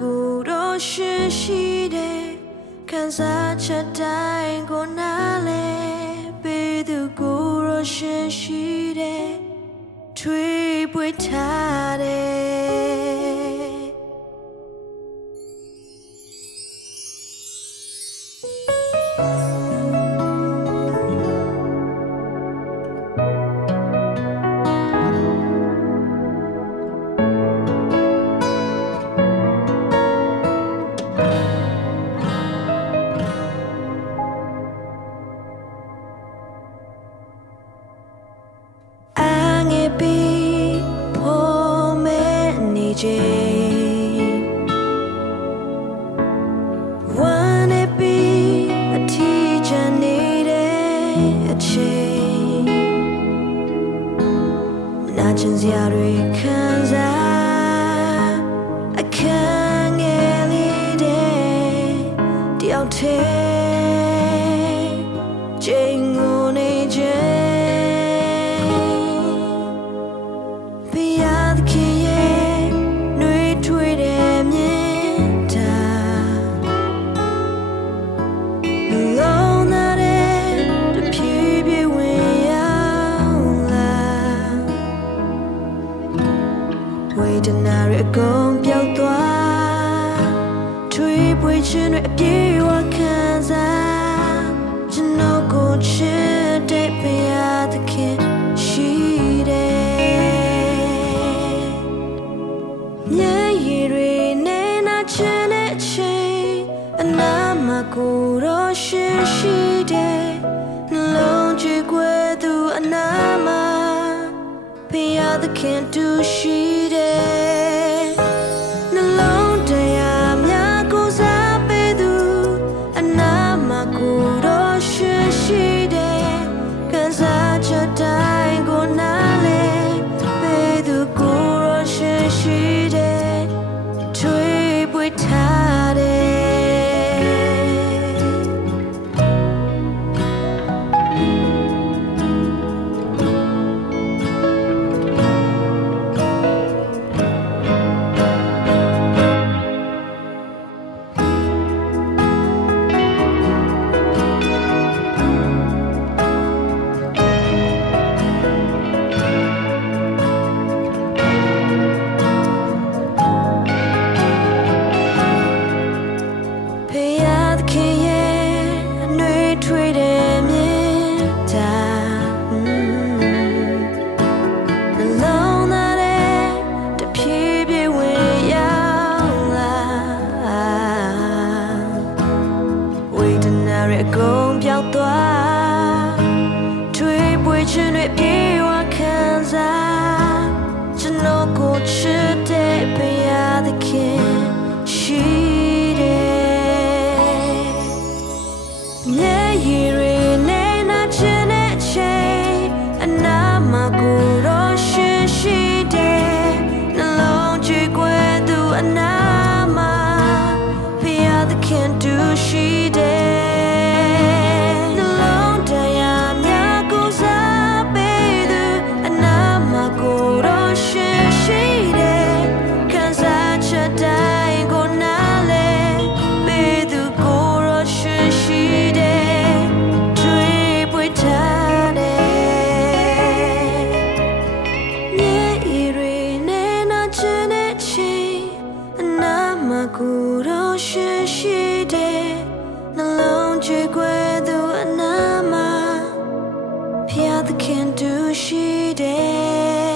ကူတော့ရှိရှိတယ်ခံစားချက်တိုင်းကိုနားလဲပေးသူကိုတော့ရှိတယ်ထွေးပွေထားတယ်ချင်စရာတွေခံစားအခန်းငယ်လေးတဲ့တယောက်တည်းချိန်ကိုနေခြင်းပြရသခင်ရဲ့နှွေးထွေးတဲ့မြင်တာလုံးသားတဲ့တဖြည်းဖြည်းဝင်ရောက်လာဝေဒနာတွေအကုန်ပျောက်သွားထွေးပွေခြင်းတွေအပြေဝခံစားကျွန်တော်ကိုချစ်တဲ့ဘုရားသခင်ရှိတယ်မျက်ရည်တွေနဲ့နာချင်တဲ့အချိန်အနာမှာကိုတော့ရှိတယ်နှလုံးကြွယ်ကွယ်သူအနာမှာဘုရားသခင်တူရှိတယ်နှလုံးတရားများကိုစားပေးသူအနာမှာကိုတော့ရှိတယ်ခံစားချက်တိုင်းကိုနားလဲပေးသူကိုတော့ရှိတယ်ထွေးပွေထားတယ်အကုန်ပျောက်သွားထွေးပွေခြင်းတွေပြေဝခံစားကျွန်တော်ကိုချစ်တဲ့ဘုရားသခင်ရှိတယ်မျက်ရည်တွေနဲ့နာချင်တဲ့အချိန်အနာမှာကိုတော့ရှိတယ်နှလုံးကြွယ်ကွယ်သူအနာမှာဘုရားသခင်တူရှိတယ်ကိုတော့ရှိတယ်နှလုံးကြွယ်ကွယ်သူအနာမှာဘုရားသခင်တူရှိတယ်